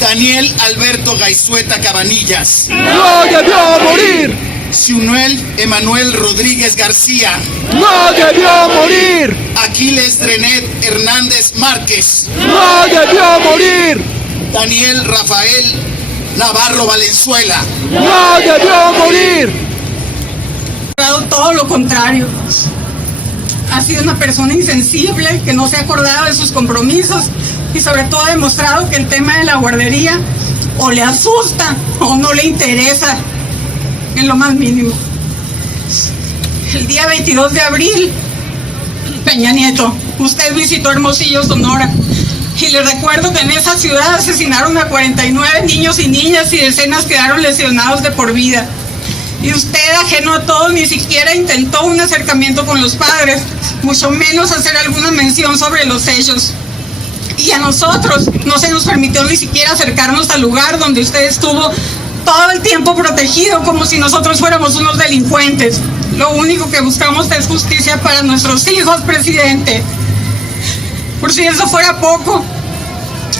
Daniel Alberto Gaizueta Cabanillas. ¡No debió morir! Xunuel Emanuel Rodríguez García. ¡No debió morir! Aquiles Drenet Hernández Márquez. ¡No debió morir! Daniel Rafael Navarro Valenzuela. ¡No debió morir! Todo lo contrario. Ha sido una persona insensible que no se ha acordado de sus compromisos y sobre todo ha demostrado que el tema de la guardería o le asusta o no le interesa en lo más mínimo. El día 22 de abril, Peña Nieto, usted visitó Hermosillo, Sonora, y le recuerdo que en esa ciudad asesinaron a 49 niños y niñas y decenas quedaron lesionados de por vida. Y usted, ajeno a todo, ni siquiera intentó un acercamiento con los padres, mucho menos hacer alguna mención sobre los hechos. Y a nosotros no se nos permitió ni siquiera acercarnos al lugar donde usted estuvo todo el tiempo protegido, como si nosotros fuéramos unos delincuentes. Lo único que buscamos es justicia para nuestros hijos, presidente. Por si eso fuera poco,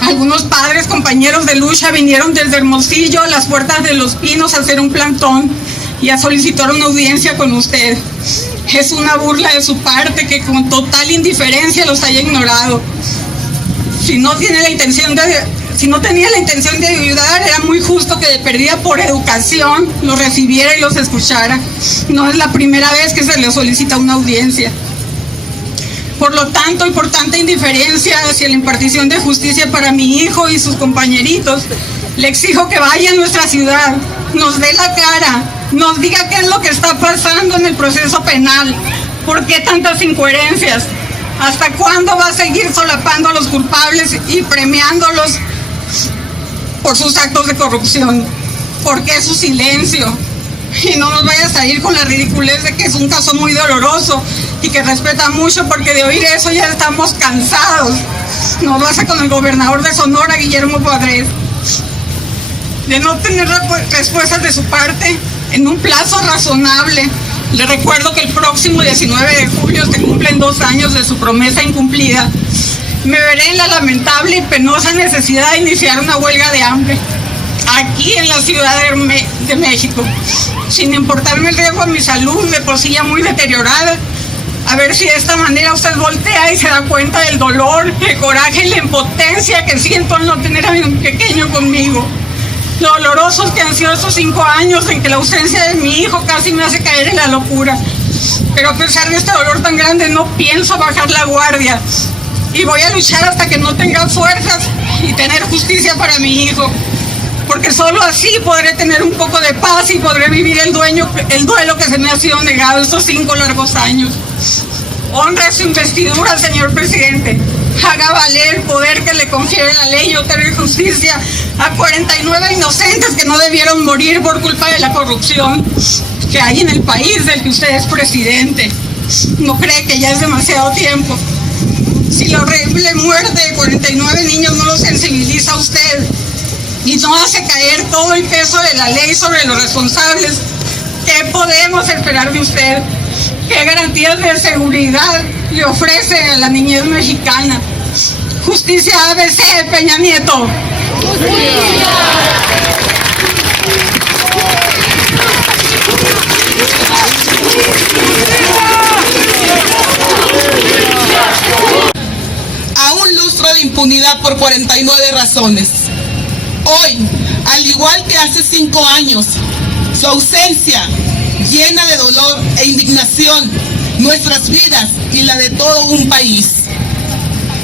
algunos padres, compañeros de lucha, vinieron desde Hermosillo a las Puertas de los Pinos a hacer un plantón y a solicitar una audiencia con usted. Es una burla de su parte que con total indiferencia los haya ignorado. Si no tenía la intención de ayudar, era muy justo que de perdida por educación los recibiera y los escuchara. No es la primera vez que se le solicita una audiencia. Por lo tanto, y por tanta indiferencia hacia la impartición de justicia para mi hijo y sus compañeritos, le exijo que vaya a nuestra ciudad, nos dé la cara, nos diga qué es lo que está pasando en el proceso penal, por qué tantas incoherencias, hasta cuándo va a seguir solapando a los culpables y premiándolos por sus actos de corrupción, por qué su silencio. Y no nos vaya a salir con la ridiculez de que es un caso muy doloroso y que respeta mucho, porque de oír eso ya estamos cansados. Nos lo hace con el gobernador de Sonora, Guillermo Padres, de no tener respuestas de su parte en un plazo razonable. Le recuerdo que el próximo 19 de julio se cumplen 2 años de su promesa incumplida. Me veré en la lamentable y penosa necesidad de iniciar una huelga de hambre aquí en la Ciudad de México, sin importarme el riesgo a mi salud, de por sí ya muy deteriorada. A ver si de esta manera usted voltea y se da cuenta del dolor, el coraje y la impotencia que siento al no tener a mi pequeño conmigo. Lo dolorosos que han sido estos 5 años en que la ausencia de mi hijo casi me hace caer en la locura. Pero a pesar de este dolor tan grande, no pienso bajar la guardia. Y voy a luchar hasta que no tenga fuerzas y tener justicia para mi hijo. Porque solo así podré tener un poco de paz y podré vivir el duelo que se me ha sido negado estos 5 largos años. Honre su investidura, señor presidente. Haga valer el poder que le confiere la ley y otorgue justicia a 49 inocentes que no debieron morir por culpa de la corrupción que hay en el país del que usted es presidente. ¿No cree que ya es demasiado tiempo? Si la horrible muerte de 49 niños no lo sensibiliza a usted y no hace caer todo el peso de la ley sobre los responsables, ¿qué podemos esperar de usted? ¿Qué garantías de seguridad le ofrece a la niñez mexicana? Justicia ABC, Peña Nieto. ¡Justicia! A un lustro de impunidad por 49 razones. Hoy, al igual que hace 5 años, su ausencia llena de dolor e indignación nuestras vidas y la de todo un país.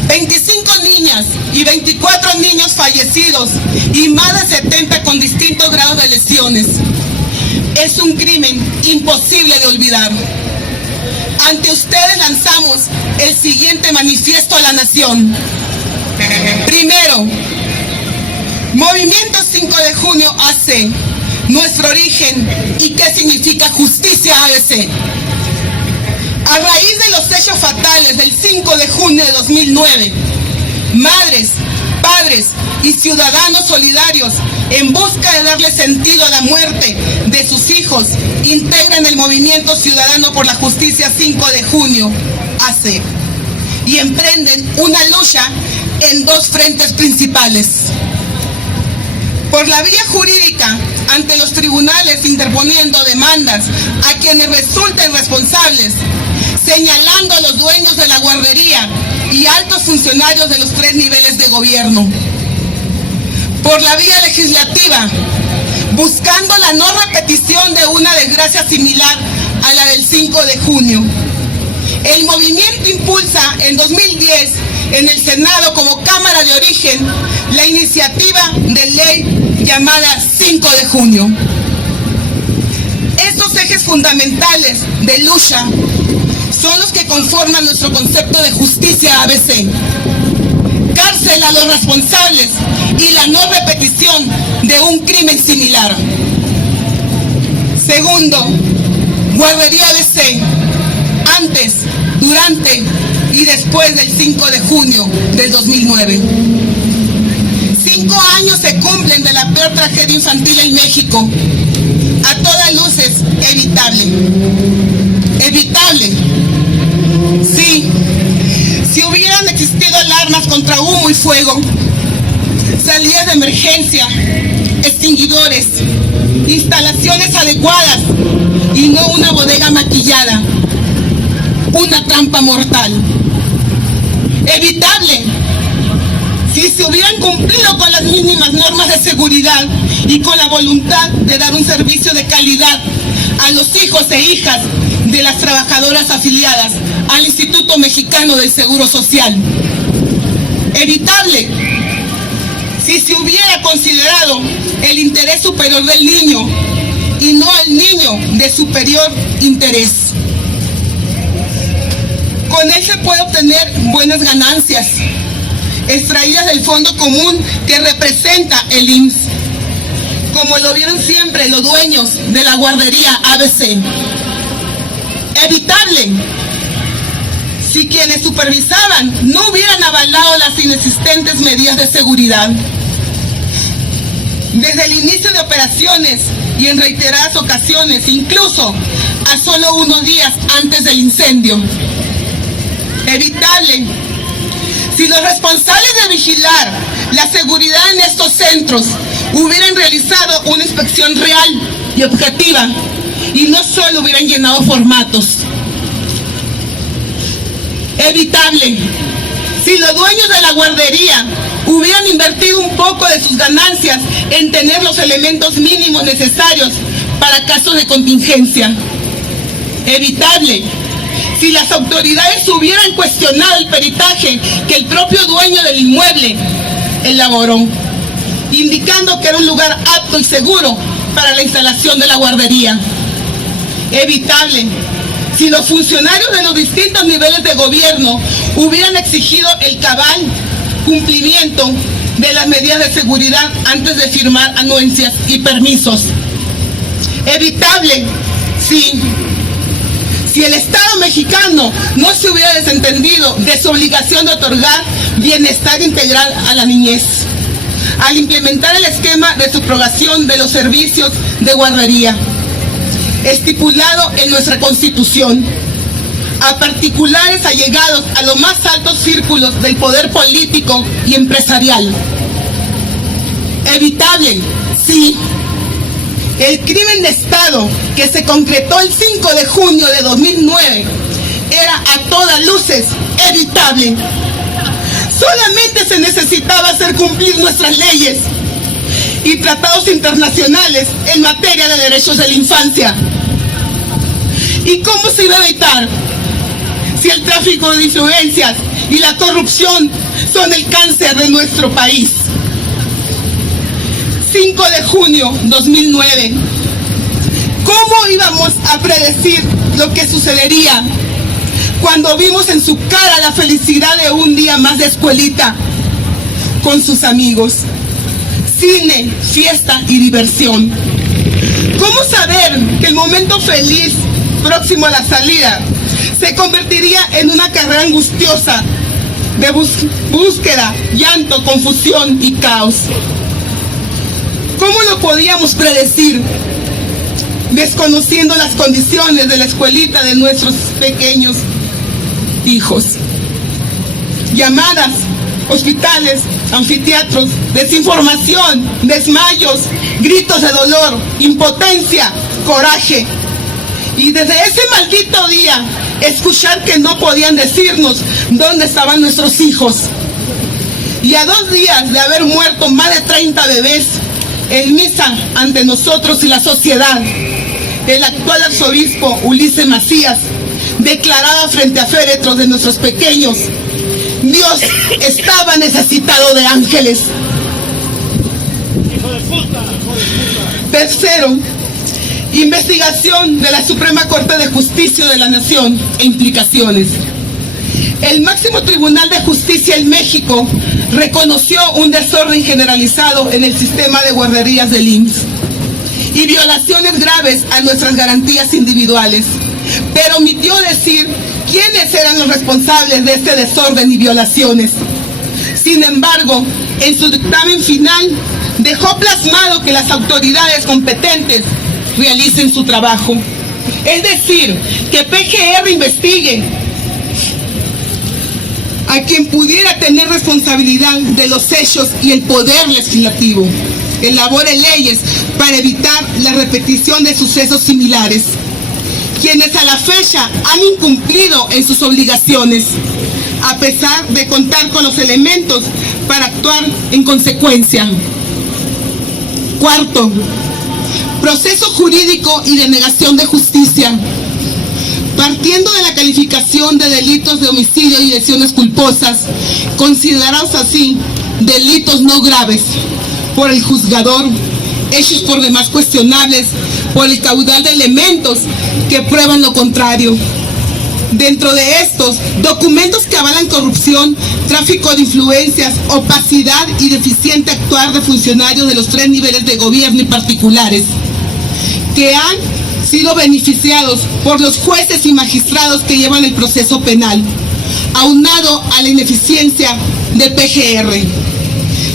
25 niñas y 24 niños fallecidos y más de 70 con distintos grados de lesiones. Es un crimen imposible de olvidar. Ante ustedes lanzamos el siguiente manifiesto a la nación. Primero, Movimiento 5 de Junio AC, nuestro origen y qué significa justicia ABC. A raíz de los hechos fatales del 5 de junio de 2009, madres, padres y ciudadanos solidarios en busca de darle sentido a la muerte de sus hijos integran el Movimiento Ciudadano por la Justicia 5 de Junio AC y emprenden una lucha en 2 frentes principales. por la vía jurídica ante los tribunales interponiendo demandas a quienes resulten responsables, señalando a los dueños de la guardería y altos funcionarios de los 3 niveles de gobierno. Por la vía legislativa, buscando la no repetición de una desgracia similar a la del 5 de junio. El movimiento impulsa en 2010 en el Senado como Cámara de Origen la iniciativa de ley llamada 5 de junio. Estos ejes fundamentales de lucha son los que conforman nuestro concepto de justicia ABC. Cárcel a los responsables y la no repetición de un crimen similar. Segundo, guardería ABC, antes, durante y después del 5 de junio del 2009. 5 años se cumplen de la peor tragedia infantil en México. A todas luces, evitable. Evitable. Sí, si hubieran existido alarmas contra humo y fuego, salidas de emergencia, extinguidores, instalaciones adecuadas y no una bodega maquillada, una trampa mortal. Evitable si se hubieran cumplido con las mínimas normas de seguridad y con la voluntad de dar un servicio de calidad a los hijos e hijas de las trabajadoras afiliadas al Instituto Mexicano del Seguro Social. Evitable si se hubiera considerado el interés superior del niño y no al niño de superior interés. Con él se puede obtener buenas ganancias, extraídas del fondo común que representa el IMSS, como lo vieron siempre los dueños de la guardería ABC. Evitable si quienes supervisaban no hubieran avalado las inexistentes medidas de seguridad. Desde el inicio de operaciones y en reiteradas ocasiones, incluso a solo unos días antes del incendio. Evitable si los responsables de vigilar la seguridad en estos centros hubieran realizado una inspección real y objetiva y no solo hubieran llenado formatos. Evitable si los dueños de la guardería hubieran invertido un poco de sus ganancias en tener los elementos mínimos necesarios para casos de contingencia. Evitable si las autoridades hubieran cuestionado el peritaje que el propio dueño del inmueble elaboró, indicando que era un lugar apto y seguro para la instalación de la guardería. Evitable si los funcionarios de los distintos niveles de gobierno hubieran exigido el cabal cumplimiento de las medidas de seguridad antes de firmar anuencias y permisos. Evitable si el Estado mexicano no se hubiera desentendido de su obligación de otorgar bienestar integral a la niñez, al implementar el esquema de subrogación de los servicios de guardería, estipulado en nuestra Constitución, a particulares allegados a los más altos círculos del poder político y empresarial. Evitable, sí. El crimen de Estado que se concretó el 5 de junio de 2009 era a todas luces evitable. Solamente se necesitaba hacer cumplir nuestras leyes y tratados internacionales en materia de derechos de la infancia. ¿Y cómo se iba a evitar si el tráfico de influencias y la corrupción son el cáncer de nuestro país? 5 de junio 2009. ¿Cómo íbamos a predecir lo que sucedería cuando vimos en su cara la felicidad de un día más de escuelita con sus amigos? Cine, fiesta y diversión. ¿Cómo saber que el momento feliz próximo a la salida se convertiría en una carrera angustiosa de búsqueda, llanto, confusión y caos? ¿Cómo lo podíamos predecir, desconociendo las condiciones de la escuelita de nuestros pequeños hijos? Llamadas, hospitales, anfiteatros, desinformación, desmayos, gritos de dolor, impotencia, coraje. Y desde ese maldito día, escuchar que no podían decirnos dónde estaban nuestros hijos. Y a 2 días de haber muerto más de 30 bebés en misa ante nosotros y la sociedad, el actual arzobispo Ulises Macías declaraba frente a féretros de nuestros pequeños: Dios estaba necesitado de ángeles. Tercero, investigación de la Suprema Corte de Justicia de la Nación e implicaciones. El máximo Tribunal de Justicia en México reconoció un desorden generalizado en el sistema de guarderías del IMSS y violaciones graves a nuestras garantías individuales, pero omitió decir quiénes eran los responsables de este desorden y violaciones. Sin embargo, en su dictamen final dejó plasmado que las autoridades competentes realicen su trabajo. Es decir, que PGR investigue a quien pudiera tener responsabilidad de los hechos y el poder legislativo elabore leyes para evitar la repetición de sucesos similares, quienes a la fecha han incumplido en sus obligaciones, a pesar de contar con los elementos para actuar en consecuencia. Cuarto, proceso jurídico y denegación de justicia. Partiendo de la calificación de delitos de homicidio y lesiones culposas, considerados así delitos no graves por el juzgador, hechos por demás cuestionables por el caudal de elementos que prueban lo contrario. Dentro de estos, documentos que avalan corrupción, tráfico de influencias, opacidad y deficiente actuar de funcionarios de los 3 niveles de gobierno y particulares, que han sido beneficiados por los jueces y magistrados que llevan el proceso penal, aunado a la ineficiencia de PGR,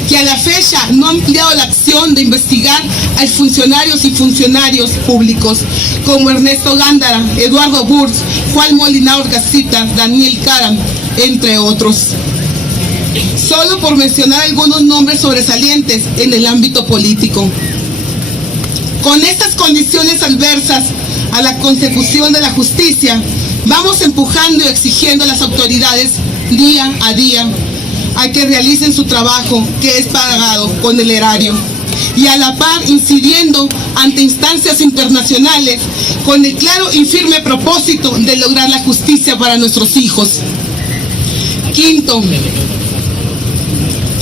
que a la fecha no ha ampliado la acción de investigar a funcionarios y funcionarios públicos como Ernesto Gándara, Eduardo Burz, Juan Molina Orgacita, Daniel Caram, entre otros. Solo por mencionar algunos nombres sobresalientes en el ámbito político. Con estas condiciones adversas a la consecución de la justicia, vamos empujando y exigiendo a las autoridades día a día a que realicen su trabajo, que es pagado con el erario, y a la par incidiendo ante instancias internacionales con el claro y firme propósito de lograr la justicia para nuestros hijos. Quinto,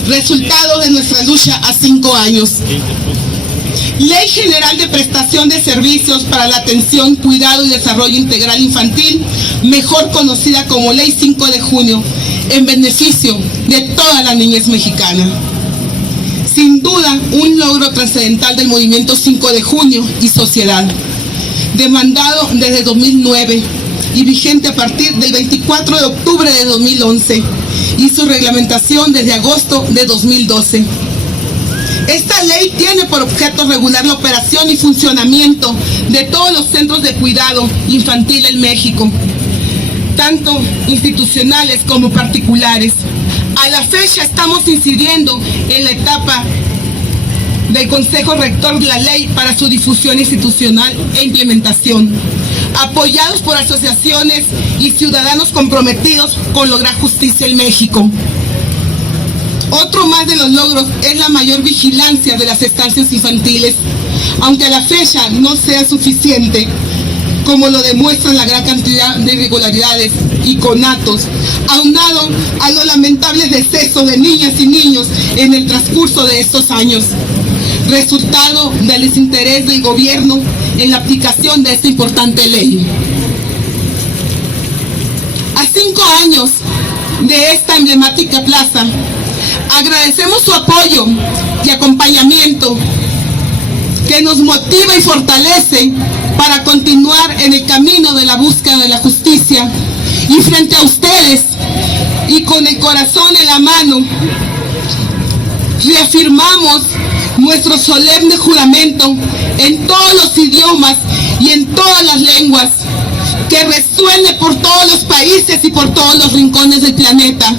resultado de nuestra lucha a 5 años. Ley General de Prestación de Servicios para la Atención, Cuidado y Desarrollo Integral Infantil, mejor conocida como Ley 5 de Junio, en beneficio de toda la niñez mexicana. Sin duda, un logro trascendental del movimiento 5 de Junio y sociedad, demandado desde 2009 y vigente a partir del 24 de octubre de 2011 y su reglamentación desde agosto de 2012. Esta ley tiene por objeto regular la operación y funcionamiento de todos los centros de cuidado infantil en México, tanto institucionales como particulares. A la fecha estamos incidiendo en la etapa del Consejo Rector de la Ley para su difusión institucional e implementación, apoyados por asociaciones y ciudadanos comprometidos con lograr justicia en México. Otro más de los logros es la mayor vigilancia de las estancias infantiles, aunque a la fecha no sea suficiente, como lo demuestran la gran cantidad de irregularidades y conatos, aunado a los lamentables decesos de niñas y niños en el transcurso de estos años, resultado del desinterés del gobierno en la aplicación de esta importante ley. A 5 años de esta emblemática plaza, agradecemos su apoyo y acompañamiento que nos motiva y fortalece para continuar en el camino de la búsqueda de la justicia. Y frente a ustedes y con el corazón en la mano, reafirmamos nuestro solemne juramento en todos los idiomas y en todas las lenguas, que resuene por todos los países y por todos los rincones del planeta.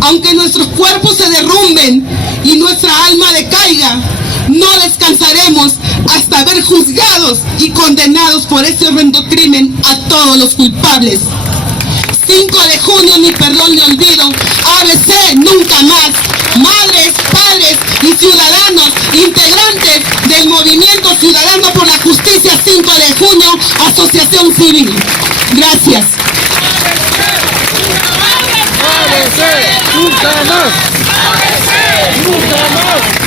Aunque nuestros cuerpos se derrumben y nuestra alma decaiga, no descansaremos hasta ver juzgados y condenados por ese horrendo crimen a todos los culpables. 5 de junio, ni perdón ni olvido. ABC, nunca más. Madres, padres y ciudadanos integrantes del Movimiento Ciudadano por la Justicia 5 de junio, Asociación Civil. Gracias. ABC, nunca más. ABC, nunca más.